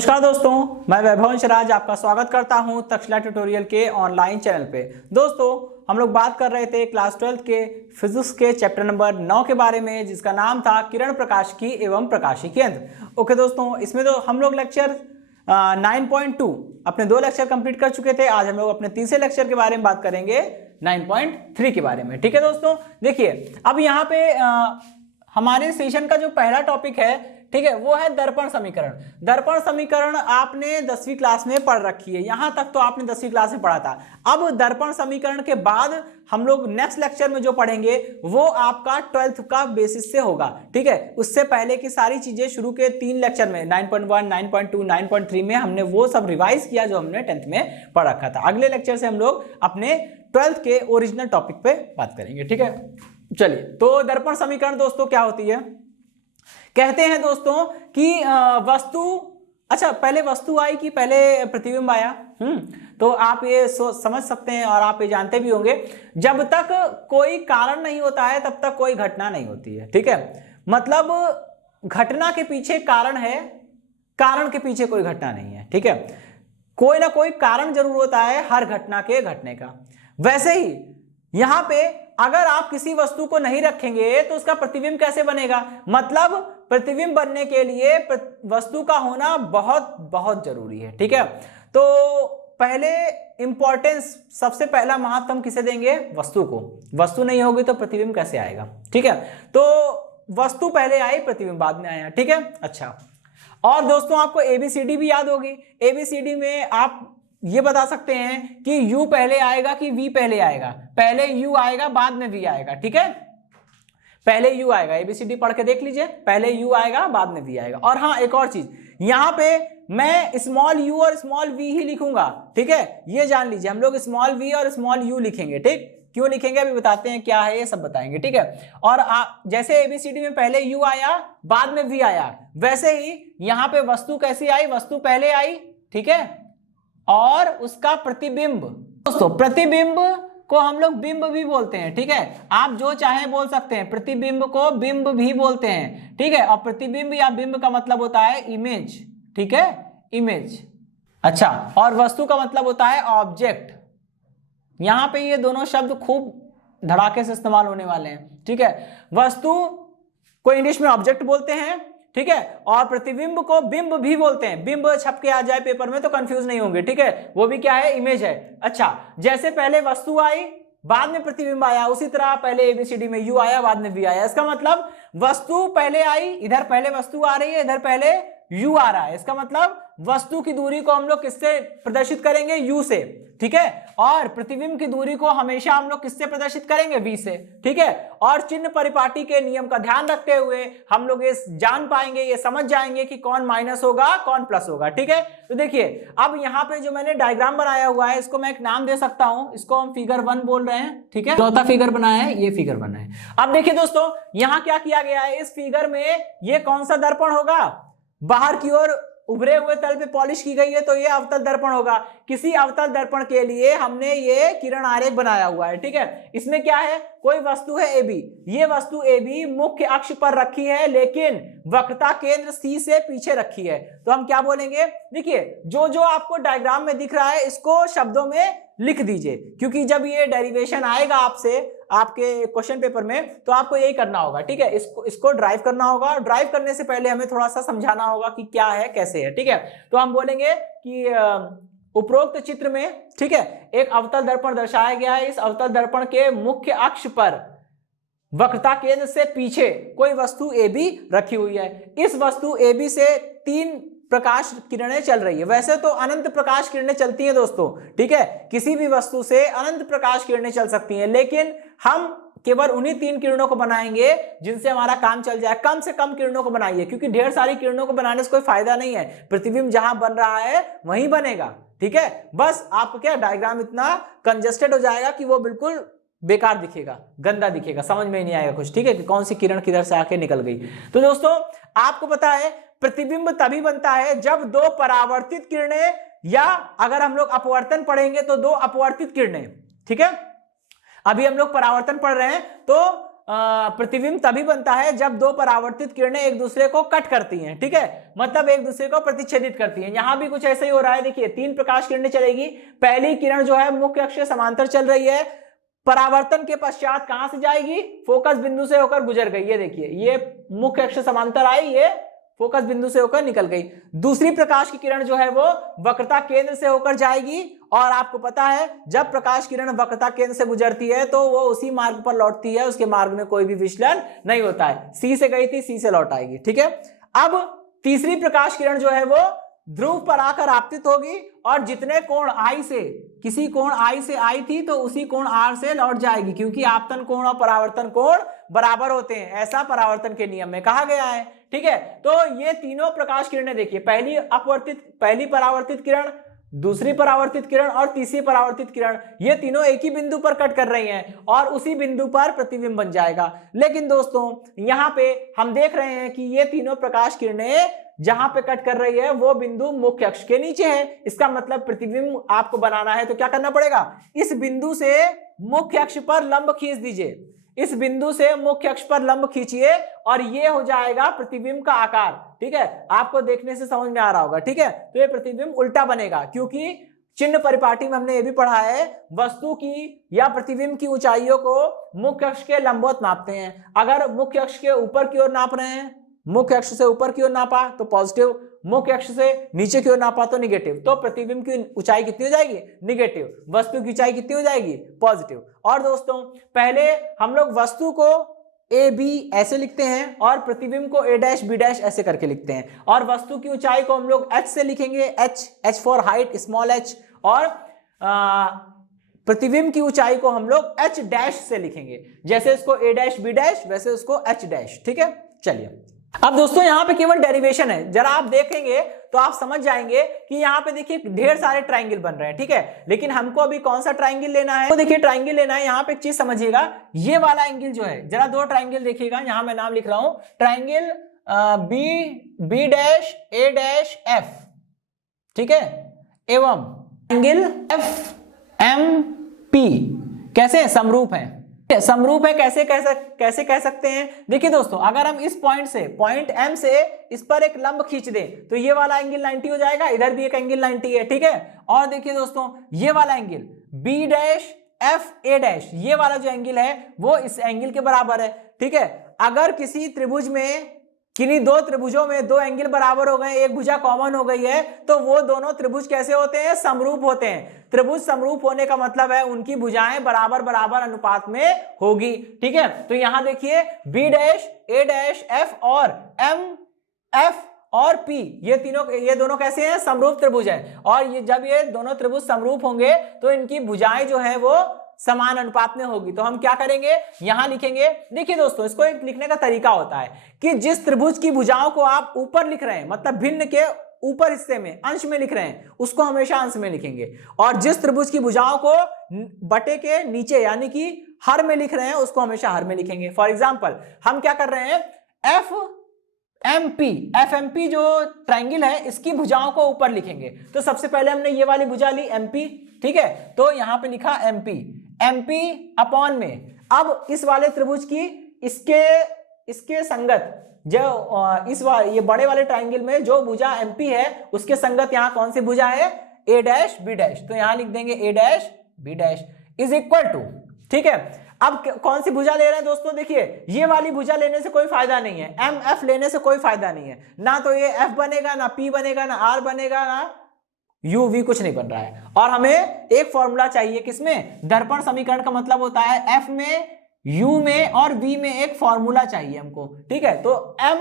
नमस्कार दोस्तों, मैं वैभव राज आपका स्वागत करता हूं तक्षशिला ट्यूटोरियल के ऑनलाइन चैनल पे। दोस्तों, हम लोग बात कर रहे थे क्लास 12 के फिजिक्स के चैप्टर नंबर 9 के बारे में, जिसका नाम था किरण प्रकाशिकी एवं प्रकाशिकी यंत्र। ओके दोस्तों, इसमें तो हम लोग लेक्चर 9.2 अपने 2 लेक्चर कंप्लीट कर चुके थे। आज हम लोग अपने तीसरे लेक्चर के बारे में बात करेंगे 9.3 के बारे में। ठीक है दोस्तों, देखिए अब यहाँ पे हमारे सेशन का जो पहला टॉपिक है, ठीक है, वो है दर्पण समीकरण। दर्पण समीकरण आपने 10वीं क्लास में पढ़ रखी है, यहां तक तो आपने 10वीं क्लास में पढ़ा था। अब दर्पण समीकरण के बाद हम लोग नेक्स्ट लेक्चर में जो पढ़ेंगे वो आपका 12th का बेसिस से होगा। ठीक है, उससे पहले की सारी चीजें शुरू के 3 लेक्चर में 9.1, 9.2, 9.3 में हमने वो सब रिवाइज किया जो हमने 10th में पढ़ रखा था। अगले लेक्चर से हम लोग अपने 12th के ओरिजिनल टॉपिक पे बात करेंगे। ठीक है, चलिए, तो दर्पण समीकरण दोस्तों क्या होती है? कहते हैं दोस्तों कि वस्तु, अच्छा पहले वस्तु आई कि पहले प्रतिबिंब आया? तो आप ये समझ सकते हैं और आप ये जानते भी होंगे, जब तक कोई कारण नहीं होता है तब तक कोई घटना नहीं होती है। ठीक है, मतलब घटना के पीछे कारण है, कारण के पीछे कोई घटना नहीं है। ठीक है, कोई ना कोई कारण जरूर होता है हर घटना के घटने का। वैसे ही यहां पे अगर आप किसी वस्तु को नहीं रखेंगे तो उसका प्रतिबिंब कैसे बनेगा? मतलब प्रतिबिंब बनने के लिए वस्तु का होना बहुत बहुत जरूरी है। ठीक है, तो पहले इंपॉर्टेंस, सबसे पहला महत्व हम किसे देंगे? वस्तु को। वस्तु नहीं होगी तो प्रतिबिंब कैसे आएगा? ठीक है, तो वस्तु पहले आई, प्रतिबिंब बाद में आया। ठीक है, अच्छा, और दोस्तों आपको एबीसीडी भी याद होगी। एबीसीडी में आप ये बता सकते हैं कि U पहले आएगा कि V पहले आएगा। पहले U आएगा बाद में V आएगा। ठीक है, पहले U आएगा, एबीसीडी पढ़ के देख लीजिए, पहले U आएगा बाद में V आएगा। और हाँ, एक और चीज, यहां पे मैं स्मॉल u और स्मॉल v ही लिखूंगा। ठीक है, ये जान लीजिए, हम लोग स्मॉल v और स्मॉल u लिखेंगे। ठीक, क्यों लिखेंगे अभी बताते हैं, क्या है ये सब बताएंगे। ठीक है, और जैसे एबीसीडी में पहले u आया बाद में v आया, वैसे ही यहां पे वस्तु कैसी आई? वस्तु पहले आई, ठीक है, और उसका प्रतिबिंब। दोस्तों प्रतिबिंब को हम लोग बिंब भी बोलते हैं। ठीक है, आप जो चाहे बोल सकते हैं, प्रतिबिंब को बिंब भी बोलते हैं। ठीक है, और प्रतिबिंब या बिंब का मतलब होता है इमेज। ठीक है, इमेज। अच्छा, और वस्तु का मतलब होता है ऑब्जेक्ट। यहां पे ये दोनों शब्द खूब धड़ाके से इस्तेमाल होने वाले हैं। ठीक है, वस्तु को इंग्लिश में ऑब्जेक्ट बोलते हैं, ठीक है, और प्रतिबिंब को बिंब भी बोलते हैं। बिंब छप के आ जाए पेपर में तो कंफ्यूज नहीं होंगे। ठीक है, वो भी क्या है? इमेज है। अच्छा, जैसे पहले वस्तु आई बाद में प्रतिबिंब आया, उसी तरह पहले एबीसीडी में U आया बाद में V आया। इसका मतलब वस्तु पहले आई, इधर पहले वस्तु आ रही है, इधर पहले U आ रहा है। इसका मतलब वस्तु की दूरी को हम लोग किससे प्रदर्शित करेंगे? U से। ठीक है, और प्रतिबिंब की दूरी को हमेशा हम लोग किससे प्रदर्शित करेंगे? V से। ठीक है, और चिन्ह परिपाटी के नियम का ध्यान रखते हुए हम लोग ये जान पाएंगे, ये समझ जाएंगे कि कौन माइनस होगा कौन प्लस होगा। ठीक है, तो देखिए अब यहाँ पे जो मैंने डायग्राम बनाया हुआ है, इसको मैं एक नाम दे सकता हूं, इसको हम फिगर 1 बोल रहे हैं। ठीक है, चौथा फिगर बनाया है, ये फिगर बना है। अब देखिए दोस्तों, यहाँ क्या किया गया है? इस फिगर में ये कौन सा दर्पण होगा? बाहर की ओर उभरे हुए तल पे पॉलिश की गई है, तो ये अवतल दर्पण होगा। किसी अवतल दर्पण के लिए हमने ये किरण आरेख बनाया हुआ है। ठीक है, इसमें क्या है? कोई वस्तु है AB, ये वस्तु AB मुख्य अक्ष पर रखी है, लेकिन वक्रता केंद्र C से पीछे रखी है। तो हम क्या बोलेंगे? देखिए, जो जो आपको डायग्राम में दिख रहा है इसको शब्दों में लिख दीजिए, क्योंकि जब ये डेरिवेशन आएगा आपसे आपके क्वेश्चन पेपर में तो आपको यही करना होगा। ठीक है, इसको ड्राइव करना होगा। ड्राइव करने से पहले हमें थोड़ा सा समझाना होगा कि क्या है कैसे है। ठीक है, तो हम बोलेंगे कि उपरोक्त चित्र में, ठीक है, एक अवतल दर्पण दर्शाया गया है। इस अवतल दर्पण के मुख्य अक्ष पर वक्रता केंद्र से पीछे कोई वस्तु AB रखी हुई है। इस वस्तु AB से 3 प्रकाश किरणें चल रही है। वैसे तो अनंत प्रकाश किरणें चलती हैं दोस्तों। ठीक है, किसी भी वस्तु से अनंत प्रकाश किरणें चल सकती हैं, लेकिन हम केवल उन्हीं 3 किरणों को बनाएंगे जिनसे हमारा काम चल जाए। कम से कम किरणों को बनाइए, क्योंकि ढेर सारी किरणों को बनाने से कोई फायदा नहीं है। प्रतिबिंब जहां बन रहा है वहीं बनेगा। ठीक है, बस आपको क्या डायग्राम इतना कंजेस्टेड हो जाएगा कि वो बिल्कुल बेकार दिखेगा, गंदा दिखेगा, समझ में ही नहीं आएगा कुछ। ठीक है, कि कौन सी किरण किधर से आके निकल गई। तो दोस्तों आपको पता है प्रतिबिंब तभी बनता है जब 2 परावर्तित किरणें, या अगर हम लोग अपवर्तन पढ़ेंगे तो 2 अपवर्तित किरणें। ठीक है, अभी हम लोग परावर्तन पढ़ रहे हैं, तो प्रतिबिंब तभी बनता है जब दो परावर्तित किरणें एक दूसरे को कट करती हैं, ठीक है, मतलब एक दूसरे को प्रतिच्छेदित करती हैं। यहां भी कुछ ऐसे ही हो रहा है। देखिए 3 प्रकाश किरणें चलेगी। पहली किरण जो है मुख्य अक्ष के समांतर चल रही है, परावर्तन के पश्चात कहां से जाएगी, फोकस बिंदु से होकर गुजर गई। ये देखिए, ये मुख्य अक्ष समांतर आई, ये फोकस बिंदु से होकर निकल गई। दूसरी प्रकाश की किरण जो है वो वक्रता केंद्र से होकर जाएगी, और आपको पता है जब प्रकाश किरण वक्रता केंद्र से गुजरती है तो वो उसी मार्ग पर लौटती है, उसके मार्ग में कोई भी विचलन नहीं होता है। सी से गई थी, सी से लौट आएगी, ठीक है। अब तीसरी प्रकाश किरण जो है वो ध्रुव पर आकर आपतित होगी, और जितने कोण आई से, किसी कोण आई से आई थी तो उसी कोण आर से लौट जाएगी, क्योंकि आपतन कोण और परावर्तन कोण बराबर होते हैं, ऐसा परावर्तन के नियम में कहा गया है, ठीक है। तो ये तीनों प्रकाश किरणें देखिए, पहली परावर्तित किरण, दूसरी परावर्तित किरण और तीसरी परावर्तित किरण, ये तीनों एक ही बिंदु पर कट कर रही हैं और उसी बिंदु पर प्रतिबिंब बन जाएगा। लेकिन दोस्तों यहां पे हम देख रहे हैं कि ये तीनों प्रकाश किरणें जहां पे कट कर रही है वो बिंदु मुख्य अक्ष के नीचे है। इसका मतलब प्रतिबिंब आपको बनाना है तो क्या करना पड़ेगा, इस बिंदु से मुख्य अक्ष पर लंब खींच दीजिए, इस बिंदु से मुख्य अक्ष पर लंब खींचिए और ये हो जाएगा प्रतिबिंब का आकार, ठीक है। आपको देखने से समझ में आ रहा होगा, ठीक है। तो ये प्रतिबिंब उल्टा बनेगा, क्योंकि चिन्ह परिपाटी में हमने ये भी पढ़ा है, वस्तु की या प्रतिबिंब की ऊंचाइयों को मुख्य अक्ष के लंबवत नापते हैं। अगर मुख्य अक्ष के ऊपर की ओर नाप रहे हैं, मुख्य अक्ष से ऊपर की ओर नापा तो पॉजिटिव, मुख्य अक्ष से नीचे की ओर नापा तो निगेटिव, तो प्रतिबिंब की ऊंचाई कितनी हो जाएगी, निगेटिव। वस्तु की ऊंचाई कितनी हो जाएगी, पॉजिटिव। और दोस्तों पहले हम लोग वस्तु को ए बी ऐसे लिखते हैं और प्रतिबिंब को ए डैश बी डैश ऐसे करके लिखते हैं, और वस्तु की ऊंचाई को हम लोग एच से लिखेंगे, H for height, small H, और प्रतिबिंब की ऊंचाई को हम लोग एच डैश से लिखेंगे, जैसे इसको ए डैश बी डैश वैसे उसको एच डैश, ठीक है। चलिए अब दोस्तों यहाँ पे केवल डेरिवेशन है, जरा आप देखेंगे तो आप समझ जाएंगे कि यहाँ पे देखिए ढेर सारे ट्राइंगल बन रहे हैं, ठीक है। लेकिन हमको अभी कौन सा ट्राइंगल लेना है, तो देखिए ट्राइंगल लेना है। यहाँ पे एक चीज समझिएगा, ये वाला एंगल जो है, जरा 2 ट्राइंगल देखिएगा, यहाँ मैं नाम लिख रहा हूं, ट्राइंगल बी डैश ए डैश एफ, ठीक है, एवं एंगल एफ एम पी कैसे समरूप है, समरूप है। कैसे कह सकते हैं, देखिए दोस्तों अगर हम इस पॉइंट से, पॉइंट एम से इस पर एक लंब खींच दें तो ये वाला एंगल 90 हो जाएगा, इधर भी एक एंगल 90 है, ठीक है। और देखिए दोस्तों ये वाला angle B dash F A dash, ये वाला जो एंगल है वो इस एंगल के बराबर है, ठीक है। अगर किसी त्रिभुज में, किन्हीं 2 त्रिभुजों में 2 एंगल बराबर हो गए, एक भुजा कॉमन हो गई है, तो वो दोनों त्रिभुज कैसे होते हैं, समरूप होते हैं। त्रिभुज समरूप होने का मतलब है उनकी भुजाएं बराबर बराबर अनुपात में होगी, ठीक है। तो यहां देखिए बी डैश ए डैश एफ और एम एफ और पी, ये दोनों कैसे हैं, समरूप त्रिभुज हैं। और ये जब ये दोनों त्रिभुज समरूप होंगे तो इनकी भुजाएं जो है वो समान अनुपात में होगी। तो हम क्या करेंगे, यहां लिखेंगे, देखिए दोस्तों इसको एक लिखने का तरीका होता है कि जिस त्रिभुज की भुजाओं को आप ऊपर लिख रहे हैं, मतलब भिन्न के ऊपर हिस्से में अंश में लिख रहे हैं, उसको हमेशा अंश में लिखेंगे, और जिस त्रिभुज की भुजाओं को बटे के नीचे यानी कि हर में लिख रहे हैं उसको हमेशा हर में लिखेंगे। फॉर एग्जाम्पल हम क्या कर रहे हैं, एफ एम पी जो ट्राइंगल है इसकी भुजाओं को ऊपर लिखेंगे। तो सबसे पहले हमने ये वाली भुजा ली एम पी, ठीक है, तो यहां पे लिखा एम पी अपॉन में, अब इस वाले त्रिभुज की इसके संगत जो ये बड़े वाले ट्राइंगल में जो भुजा एमपी है उसके संगत यहाँ कौन सी भुजा है, ए डैश बी डैश, तो यहां लिख देंगे A dash B dash is equal to, ठीक है। अब कौन सी भुजा ले रहे हैं दोस्तों, देखिए ये वाली भुजा लेने से कोई फायदा नहीं है, एम एफ लेने से कोई फायदा नहीं है, ना तो ये एफ बनेगा, ना पी बनेगा, ना आर बनेगा, ना यू वी, कुछ नहीं बन रहा है। और हमें एक फॉर्मूला चाहिए, किसमें, दर्पण समीकरण का मतलब होता है एफ में, यू में और वी में एक फॉर्मूला चाहिए हमको, ठीक है। तो एम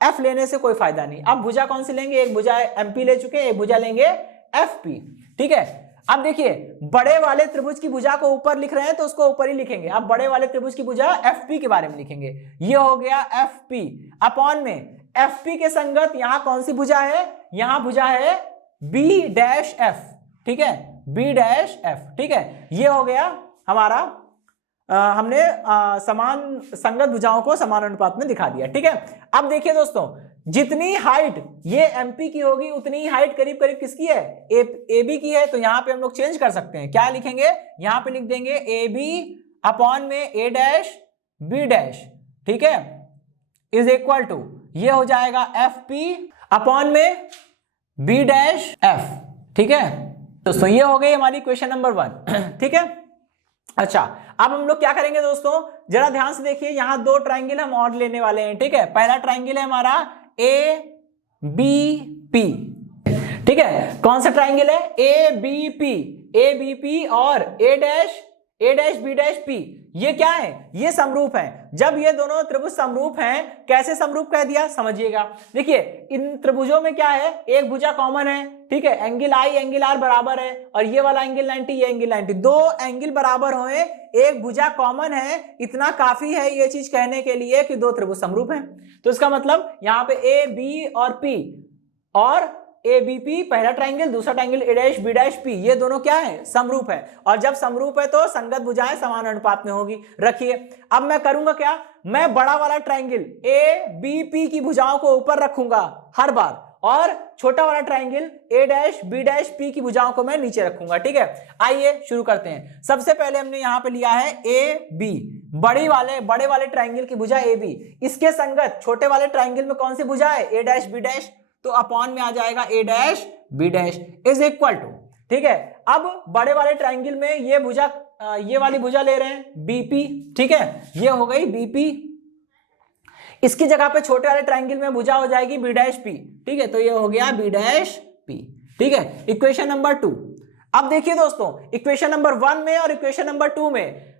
एफ लेने से कोई फायदा नहीं। अब भुजा कौन सी लेंगे, एक भुजा एमपी ले चुके, एक भुजा लेंगे एफ पी, ठीक है। अब देखिए बड़े वाले त्रिभुज की भुजा को ऊपर लिख रहे हैं तो उसको ऊपर ही लिखेंगे, अब बड़े वाले त्रिभुज की भुजा एफ पी के बारे में लिखेंगे, ये हो गया एफ पी अपॉन में एफ पी के संगत यहां कौन सी भुजा है, यहां भुजा है बी डैश एफ, ठीक है, बी डैश एफ, ठीक है। ये हो गया हमारा हमने समान संगत भुजाओं को समान अनुपात में दिखा दिया, ठीक है। अब देखिए दोस्तों जितनी हाइट ये एमपी की होगी उतनी ही हाइट करीब करीब किसकी है, ए बी की है। तो यहां पे हम लोग चेंज कर सकते हैं, क्या लिखेंगे, यहां पे लिख देंगे ए बी अपॉन में ए डैश बी डैश, ठीक है, इज इक्वल टू ये हो जाएगा एफ पी अपॉन में बी डैश एफ, ठीक है दोस्तों। ये हो गई हमारी क्वेश्चन नंबर 1, ठीक है। अच्छा, अब हम लोग क्या करेंगे दोस्तों, जरा ध्यान से देखिए, यहां दो ट्राइंगल हम और लेने वाले हैं, ठीक है। पहला ट्राइंगल है हमारा ए बी पी, ठीक है। कौन सा ट्राइंगल है, ए बी पी और ए डैश बी डैश पी, ये क्या है, ये समरूप है। जब ये दोनों त्रिभुज समरूप हैं, कैसे समरूप कह दिया समझिएगा। देखिए इन त्रिभुजों में क्या है, एक भुजा कॉमन है, ठीक है, एंगल आई एंगल आर बराबर है, और ये वाला एंगल 90 ये एंगल 90, दो एंगल बराबर होए, एक भुजा कॉमन है, इतना काफी है ये चीज कहने के लिए कि दो त्रिभुज समरूप हैं। तो इसका मतलब यहाँ पे ए बी और पी और ए बी पी पहला ट्राइंगल, दूसरा triangle A dash B dash P, ये दोनों क्या है, समरूप है। और जब समरूप है तो संगत भुजाएं समान अनुपात में होगी। रखिए, अब मैं करूंगा क्या, मैं बड़ा वाला ट्राइंगल ए बी पी की भुजाओं को ऊपर रखूंगा हर बार, और छोटा वाला triangle A dash B dash P की भुजाओं को मैं नीचे रखूंगा, ठीक है। आइए शुरू करते हैं। सबसे पहले हमने यहां पे लिया है ए बी, बड़े वाले ट्राइंगल की भुजा ए बी, इसके संगत छोटे वाले ट्राइंगल में कौन सी भुजा है, ए डैश बी डैश, तो अपॉन में आ जाएगा A dash B dash is equal to, ठीक है। अब बड़े वाले ट्राइंगल में ये भुजा, ये वाली भुजा ले रहे हैं बीपी, ठीक है, ये हो गई बीपी। इसकी जगह पे छोटे वाले ट्राइंगल में भुजा हो जाएगी बी डैश पी, ठीक है, तो ये हो गया बी डैश पी, ठीक है। Equation number 2। अब देखिए दोस्तों, इक्वेशन नंबर 1 में और इक्वेशन नंबर 2 में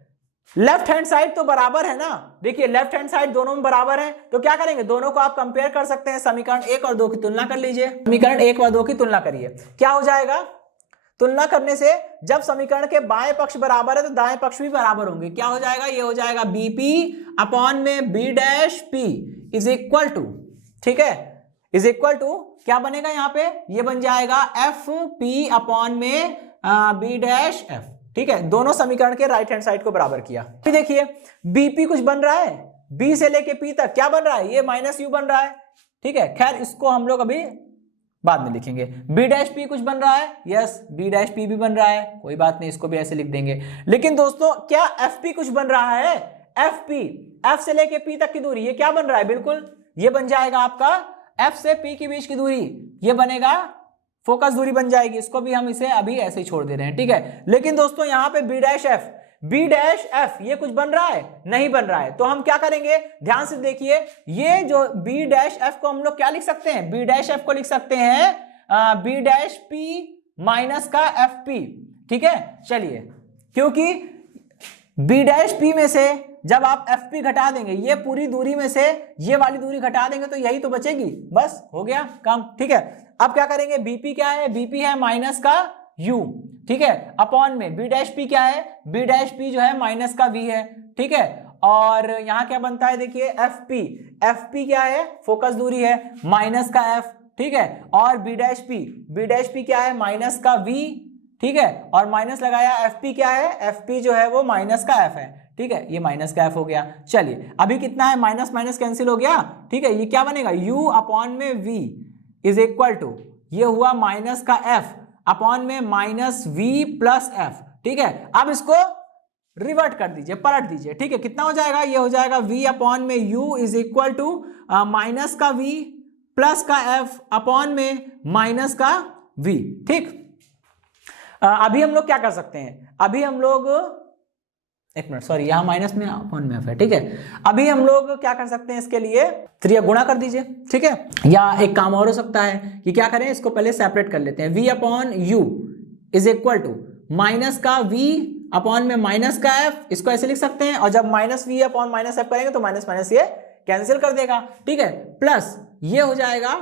लेफ्ट हैंड साइड तो बराबर है ना। देखिए लेफ्ट हैंड साइड दोनों में बराबर है, तो क्या करेंगे, दोनों को आप कंपेयर कर सकते हैं। समीकरण 1 और 2 की तुलना कर लीजिए। समीकरण 1 और 2 की तुलना करिए, क्या हो जाएगा, तुलना करने से जब समीकरण के बाएं पक्ष बराबर है तो दाएं पक्ष भी बराबर होंगे। क्या हो जाएगा, ये हो जाएगा बीपी अपॉन में B dash P is equal to, ठीक है, इज इक्वल टू क्या बनेगा यहाँ पे, ये बन जाएगा एफ पी अपॉन में बी डैश एफ, ठीक है। दोनों समीकरण के राइट हैंड साइड को बराबर किया। फिर देखिए बीपी कुछ बन रहा है, बी से लेके पी तक क्या बन रहा है, ये माइनस यू बन रहा है, ठीक है। खैर इसको हम लोग अभी बाद में लिखेंगे। बी डैश पी कुछ बन रहा है, यस बी डैश पी भी बन रहा है, कोई बात नहीं, इसको भी ऐसे लिख देंगे। लेकिन दोस्तों क्या एफ पी कुछ बन रहा है, एफ पी, एफ से लेके पी तक की दूरी, ये क्या बन रहा है, बिल्कुल ये बन जाएगा आपका एफ से पी के बीच की दूरी, ये बनेगा फोकस दूरी बन जाएगी। इसको भी हम इसे अभी ऐसे ही छोड़ दे रहे हैं, ठीक है। लेकिन दोस्तों यहाँ पे बी डैश एफ ये कुछ बन रहा है, नहीं बन रहा है, तो हम क्या करेंगे, ध्यान से देखिए, ये जो बी डैश एफ को हम लोग क्या लिख सकते हैं, बी डैश एफ को लिख सकते हैं बी डैश पी माइनस का एफ पी, ठीक है। चलिए, क्योंकि बी डैश पी में से जब आप एफ पी घटा देंगे, ये पूरी दूरी में से ये वाली दूरी घटा देंगे तो यही तो बचेगी, बस हो गया काम, ठीक है। अब क्या करेंगे, बीपी क्या है, बीपी है माइनस का यू, ठीक है, अपॉन में बी डैश पी क्या है, बी डैश पी जो है माइनस का वी है, ठीक है। और यहां क्या बनता है, देखिए एफ पी क्या है, फोकस दूरी है माइनस का एफ, ठीक है, और बी डैश पी क्या है, माइनस का वी, ठीक है, और माइनस लगाया, एफ पी क्या है, एफ पी जो है वो माइनस का एफ है, ठीक है, ये माइनस का एफ हो गया। चलिए अभी कितना है, माइनस माइनस कैंसिल हो गया, ठीक है, ये क्या बनेगा, यू अपॉन में वी इज इक्वल टू, ये हुआ माइनस का एफ अपॉन में माइनस वी प्लस एफ, ठीक है। अब इसको रिवर्ट कर दीजिए, पलट दीजिए, ठीक है, कितना हो जाएगा, ये हो जाएगा वी अपॉन में U is equal to minus का वी प्लस का एफ अपॉन में माइनस का वी, ठीक। अभी हम लोग क्या कर सकते हैं, अभी हम लोग एक मिनट, सॉरी, यहां माइनस में अपॉन में एफ है, ठीक है। अभी हम लोग क्या कर सकते हैं, इसके लिए 3 गुणा कर दीजिए, ठीक है। या एक काम और हो सकता है कि क्या करें, इसको पहले सेपरेट कर लेते हैं, v upon u is equal to minus का वी अपॉन में माइनस का एफ, इसको ऐसे लिख सकते हैं। और जब minus v upon minus f करेंगे तो माइनस माइनस ये कैंसिल कर देगा, ठीक है, प्लस ये हो जाएगा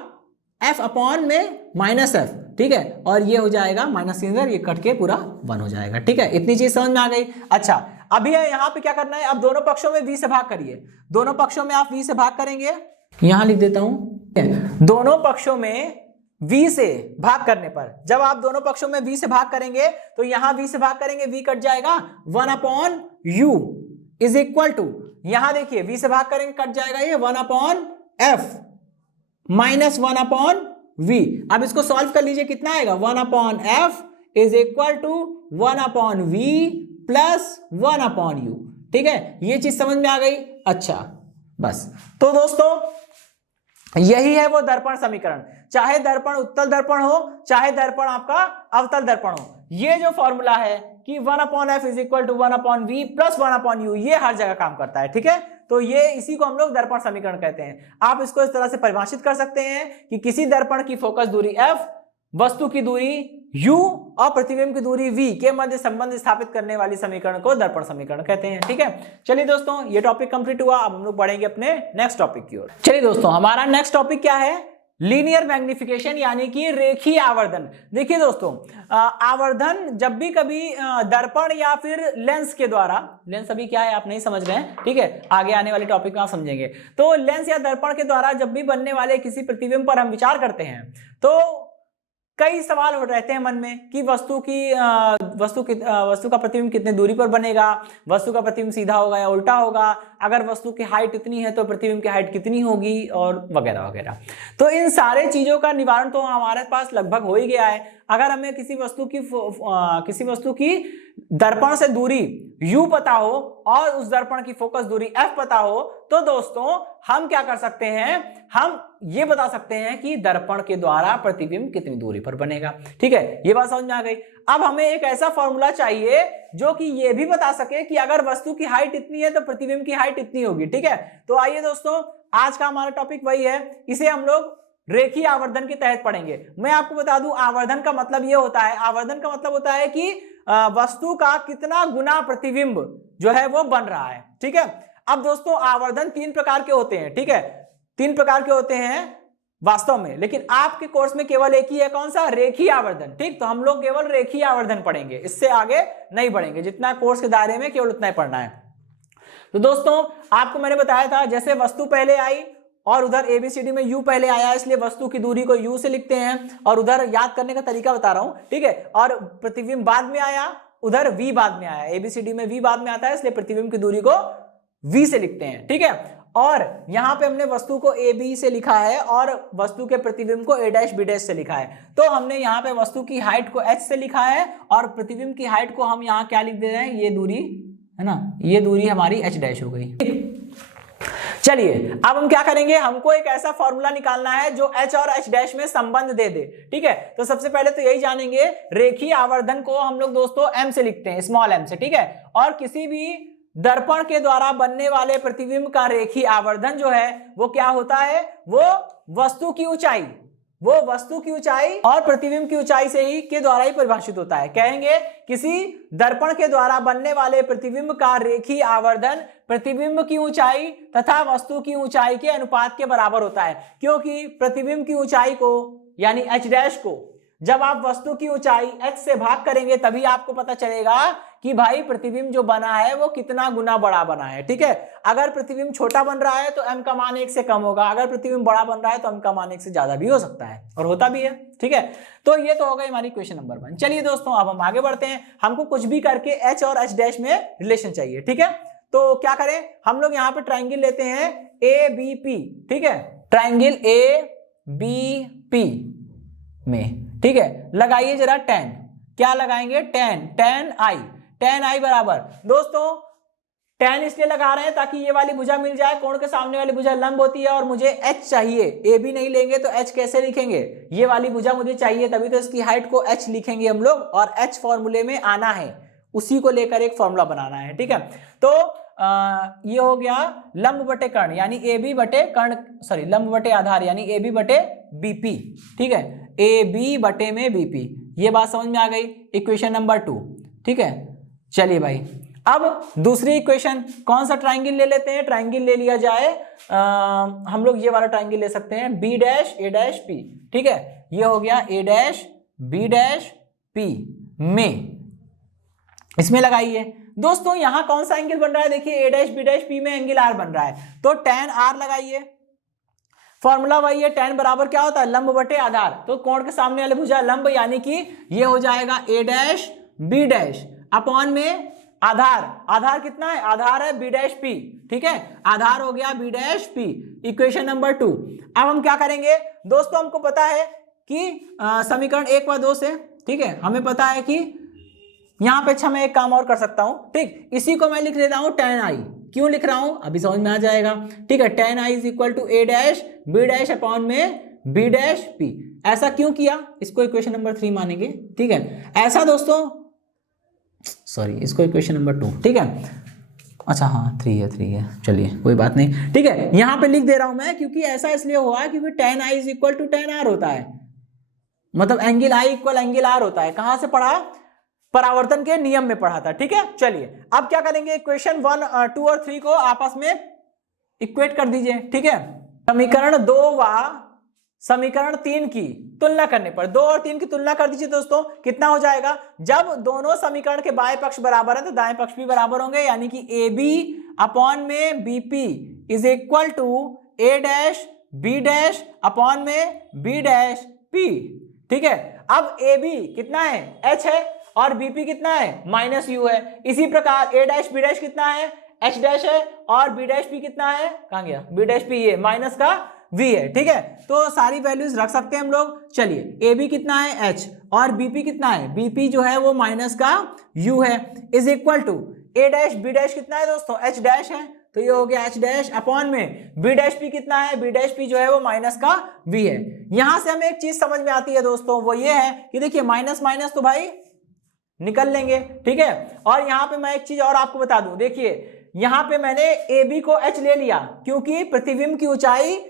एफ अपॉन में माइनस एफ, ठीक है, और ये हो जाएगा माइनस इधर, ये कट के पूरा 1 हो जाएगा, ठीक है। इतनी चीज समझ में आ गई। अच्छा, अभी यहाँ पे क्या करना है, अब दोनों पक्षों में v से भाग करिए, दोनों पक्षों में आप v से भाग करेंगे, यहां लिख देता हूं, दोनों पक्षों में v से भाग करने पर, जब आप दोनों पक्षों में v से भाग करेंगे तो यहां v से भाग करेंगे, v कट जाएगा, 1 upon u is equal to, यहां देखिए v से भाग करेंगे कट जाएगा ये 1 upon f minus 1 upon v। अब इसको सॉल्व कर लीजिए, कितना आएगा, 1 upon f is equal to 1 upon v plus 1 upon u, ठीक है, ये चीज समझ में आ गई। अच्छा बस, तो दोस्तों यही है वो दर्पण समीकरण, चाहे दर्पण उत्तल दर्पण हो चाहे दर्पण आपका अवतल दर्पण हो। ये जो फॉर्मूला है कि 1/f is equal to 1/v plus 1/u, ये हर जगह काम करता है। ठीक है, तो ये इसी को हम लोग दर्पण समीकरण कहते हैं। आप इसको इस तरह से परिभाषित कर सकते हैं कि किसी दर्पण की फोकस दूरी f, वस्तु की दूरी u और प्रतिबिंब की दूरी v के मध्य संबंध स्थापित करने वाली समीकरण को दर्पण समीकरण कहते हैं। ठीक है, चलिए दोस्तों ये टॉपिक कंप्लीट हुआ। अब हम लोग बढ़ेंगे अपने नेक्स्ट टॉपिक की ओर। चलिए दोस्तों, हमारा नेक्स्ट टॉपिक क्या है? लीनियर मैग्निफिकेशन यानी कि रेखीय आवर्धन। देखिए दोस्तों, आवर्धन जब भी कभी दर्पण या फिर लेंस के द्वारा, लेंस अभी क्या है आप नहीं समझ रहे हैं, ठीक है, आगे आने वाले टॉपिक में आप समझेंगे। तो लेंस या दर्पण के द्वारा जब भी बनने वाले किसी प्रतिबिंब पर हम विचार करते हैं तो कई सवाल हो रहते हैं मन में कि वस्तु का प्रतिबिंब कितने दूरी पर बनेगा, वस्तु का प्रतिबिंब सीधा होगा या उल्टा होगा, अगर वस्तु की हाइट इतनी है तो प्रतिबिंब की हाइट कितनी होगी, और वगैरह वगैरह। तो इन सारे चीजों का निवारण तो हमारे पास लगभग हो ही गया है। अगर हमें किसी वस्तु की दर्पण से दूरी u पता हो और उस दर्पण की फोकस दूरी f पता हो तो दोस्तों हम क्या कर सकते हैं, हम ये बता सकते हैं कि दर्पण के द्वारा प्रतिबिंब कितनी दूरी पर बनेगा। ठीक है, ये बात समझ में आ गई। अब हमें एक ऐसा फॉर्मूला चाहिए जो कि ये भी बता सके कि अगर वस्तु की हाइट इतनी है तो प्रतिबिंब की हाइट इतनी होगी। ठीक है, तो आइए दोस्तों, आज का हमारा टॉपिक वही है, इसे हम लोग रेखीय आवर्धन के तहत पढ़ेंगे। मैं आपको बता दूं, आवर्धन का मतलब ये होता है, आवर्धन का मतलब होता है कि वस्तु का कितना गुना प्रतिबिंब जो है वो बन रहा है। ठीक है, अब दोस्तों आवर्धन 3 प्रकार के होते हैं। ठीक है, 3 प्रकार के होते हैं वास्तव में, लेकिन आपके कोर्स में केवल एक ही है, कौन सा? रेखीय आवर्धन। ठीक, तो हम लोग केवल रेखीय आवर्धन पढ़ेंगे, इससे आगे नहीं बढ़ेंगे। जितना कोर्स के दायरे में केवल उतना ही पढ़ना है। तो दोस्तों आपको मैंने बताया था, जैसे वस्तु पहले आई और उधर ABCD में u पहले आया, इसलिए वस्तु की दूरी को u से लिखते हैं, और उधर याद करने का तरीका बता रहा हूं। ठीक है, और प्रतिबिंब बाद में आया, उधर v बाद में आया, ABCD में v बाद में आता है, इसलिए प्रतिबिंब की दूरी को v से लिखते हैं। ठीक है, और यहां पे हमने वस्तु को AB से लिखा है और वस्तु के प्रतिबिंब को A', B' से लिखा है। तो हमने यहाँ पे वस्तु की हाइट को h से लिखा है और प्रतिबिंब की हाइट को हम यहाँ क्या लिख दे रहे हैं, ये दूरी है ना, ये दूरी हमारी h' हो गई। चलिए अब हम क्या करेंगे, हमको एक ऐसा फॉर्मूला निकालना है जो h और h' में संबंध दे दे। ठीक है, तो सबसे पहले तो यही जानेंगे, रेखीय आवर्धन को हम लोग दोस्तों m से लिखते हैं, स्मॉल m से। ठीक है, और किसी भी दर्पण के द्वारा बनने वाले प्रतिबिंब का रेखीय आवर्धन जो है वो क्या होता है, वो वस्तु की ऊंचाई और प्रतिबिंब की ऊंचाई से ही के द्वारा ही परिभाषित होता है। कहेंगे किसी दर्पण के द्वारा बनने वाले प्रतिबिंब का रेखीय आवर्धन प्रतिबिंब की ऊंचाई तथा वस्तु की ऊंचाई के अनुपात के बराबर होता है, क्योंकि प्रतिबिंब की ऊंचाई को यानी h' को जब आप वस्तु की ऊंचाई h से भाग करेंगे तभी आपको पता चलेगा कि भाई प्रतिबिंब जो बना है वो कितना गुना बड़ा बना है। ठीक है, अगर प्रतिबिंब छोटा बन रहा है तो m का मान 1 से कम होगा, अगर प्रतिबिंब बड़ा बन रहा है तो m का मान 1 से ज्यादा भी हो सकता है, और होता भी है। ठीक है, तो ये तो हो गई हमारी क्वेश्चन नंबर 1। चलिए दोस्तों अब हम आगे बढ़ते हैं, हमको कुछ भी करके h और h' में रिलेशन चाहिए। ठीक है, तो क्या करें, हम लोग यहाँ पे ट्राइंगल लेते हैं ABP। ठीक है, ट्राइंगल ABP में, ठीक है, लगाइए जरा tan, क्या लगाएंगे, tan I बराबर, दोस्तों tan इसलिए लगा रहे हैं ताकि ये वाली भुजा मिल जाए, कोण के सामने वाली भुजा लंब होती है और मुझे h चाहिए, AB नहीं लेंगे तो h कैसे लिखेंगे, ये वाली भुजा मुझे चाहिए, तभी तो इसकी हाइट को h लिखेंगे हम लोग, और h फॉर्मूले में आना है, उसी को लेकर एक फॉर्मूला बनाना है। ठीक है, तो ये हो गया लंब बटे कर्ण यानी AB बटे कर्ण, सॉरी लंब बटे आधार यानी AB बटे BP। ठीक है, AB बटे में BP, ये बात समझ में आ गई, इक्वेशन नंबर 2। ठीक है, चलिए भाई अब दूसरी इक्वेशन, कौन सा ट्राइंगल ले लेते हैं, ट्राइंगल ले लिया जाए हम लोग ये वाला ट्राइंगल ले सकते हैं B', A', P। ठीक है, ये हो गया A', B', P में, इसमें लगाइए दोस्तों, यहां कौन सा एंगल बन रहा है, देखिए A', B', P में एंगल R बन रहा है, तो tan R लगाइए, फॉर्मूला वही है, tan बराबर क्या होता है, लंब बटे आधार, तो कोण के सामने वाले भुजा लंब यानी कि ये हो जाएगा A', B' अपॉन में आधार कितना है, आधार है B', ठीक है, आधार हो गया B', इक्वेशन नंबर 2। अब हम क्या करेंगे दोस्तों, हमको पता है कि समीकरण 1 व 2 से, ठीक है, हमें पता है कि यहाँ पे अच्छा मैं एक काम और कर सकता हूँ, ठीक, इसी को मैं लिख लेता हूँ tan i। क्यों लिख रहा हूँ अभी समझ में आ जाएगा, ठीक है। tan i is equal to a dash b dash upon में b डैश p। ऐसा क्यों किया, इसको इक्वेशन नंबर 3 मानेंगे, ठीक है। ऐसा दोस्तों, सॉरी, इसको इक्वेशन नंबर 2, ठीक है। अच्छा हाँ 3 है, चलिए कोई बात नहीं, ठीक है। यहाँ पे लिख दे रहा हूं मैं क्योंकि ऐसा इसलिए हुआ क्योंकि tan i is equal to tan r होता है, मतलब angle i equal angle r होता है। कहां से पढ़ा, परावर्तन के नियम में पढ़ा था, ठीक है। चलिए अब क्या करेंगे, इक्वेशन 1, 2 और 3 को आपस में इक्वेट कर दीजिए, ठीक है। समीकरण 2 व समीकरण 3 की तुलना करने पर 2 और 3 की तुलना कर दीजिए दोस्तों, कितना हो जाएगा, जब दोनों समीकरण के बाएं पक्ष बराबर है तो दाएं पक्ष भी बराबर होंगे, यानी कि AB अपॉन में BP is equal to A dash B dash upon में B डैश P, ठीक है। अब AB कितना है, H है, और BP कितना है, माइनस U है। इसी प्रकार A डैश B डैश कितना है, H डैश है, और B डैश P कितना है, कहां गया B डैश P, ये माइनस का V है, ठीक है। तो सारी वैल्यूज रख सकते हैं हम लोग। चलिए AB कितना है H, और BP कितना है, BP जो है वो माइनस का U है, is equal to A dash B dash कितना है दोस्तों, H डैश है, तो ये हो गया H डैश अपॉन में B डैश P कितना है, B डैश P जो है वो माइनस का V है। यहां से हमें एक चीज समझ में आती है दोस्तों, वो ये है कि देखिए माइनस माइनस तो भाई निकल लेंगे, ठीक है। और यहाँ पे मैं एक चीज और आपको बता दूं, देखिए यहाँ पे मैंने AB को H ले लिया क्योंकि प्रतिबिंब की ऊंचाई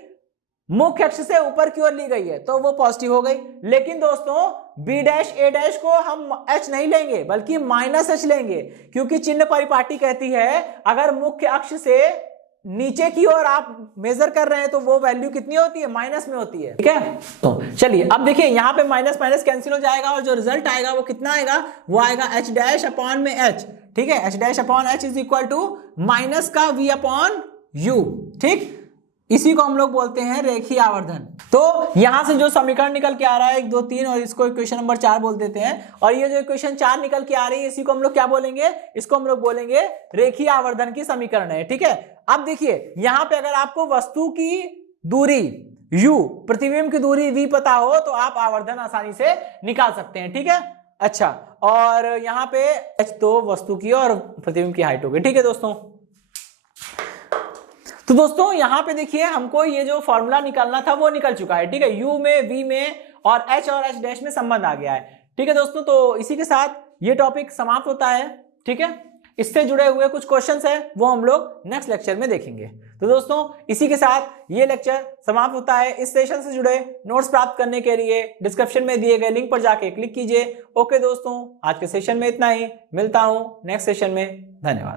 मुख्य अक्ष से ऊपर की ओर ली गई है, तो वो पॉजिटिव हो गई। लेकिन दोस्तों B डैश A डैश को हम H नहीं लेंगे बल्कि माइनस H लेंगे, क्योंकि चिन्ह परिपाटी कहती है अगर मुख्य अक्ष से नीचे की ओर आप मेजर कर रहे हैं तो वो वैल्यू कितनी होती है, माइनस में होती है, ठीक है। तो चलिए अब देखिए यहाँ पे माइनस माइनस कैंसिल हो जाएगा और जो रिजल्ट आएगा वो कितना आएगा, वो आएगा H डैश अपॉन में H, ठीक है। H dash upon H is equal to minus का V अपॉन U, ठीक। इसी को हम लोग बोलते हैं रेखीय आवर्धन। तो यहां से जो समीकरण निकल के आ रहा है 1 2 3, और इसको इक्वेशन नंबर 4 बोल देते हैं, और ये जो इक्वेशन 4 निकल के आ रही है इसी को हम लोग क्या बोलेंगे, इसको हम लोग बोलेंगे रेखीय आवर्धन की समीकरण है, ठीक है। अब देखिए यहां पे अगर आपको वस्तु की दूरी u, प्रतिबिंब की दूरी v पता हो तो आप आवर्धन आसानी से निकाल सकते हैं, ठीक है। अच्छा, और यहाँ पे h तो वस्तु की और प्रतिबिंब की हाइट हो गई, ठीक है दोस्तों। तो दोस्तों यहाँ पे देखिए हमको ये जो फॉर्मूला निकालना था वो निकल चुका है, ठीक है। U में, V में और H डैश में संबंध आ गया है, ठीक है दोस्तों। तो इसी के साथ ये टॉपिक समाप्त होता है, ठीक है। इससे जुड़े हुए कुछ क्वेश्चंस है वो हम लोग नेक्स्ट लेक्चर में देखेंगे। तो दोस्तों इसी के साथ ये लेक्चर समाप्त होता है। इस सेशन से जुड़े नोट्स प्राप्त करने के लिए डिस्क्रिप्शन में दिए गए लिंक पर जाके क्लिक कीजिए। ओके दोस्तों, आज के सेशन में इतना ही, मिलता हूं नेक्स्ट सेशन में, धन्यवाद।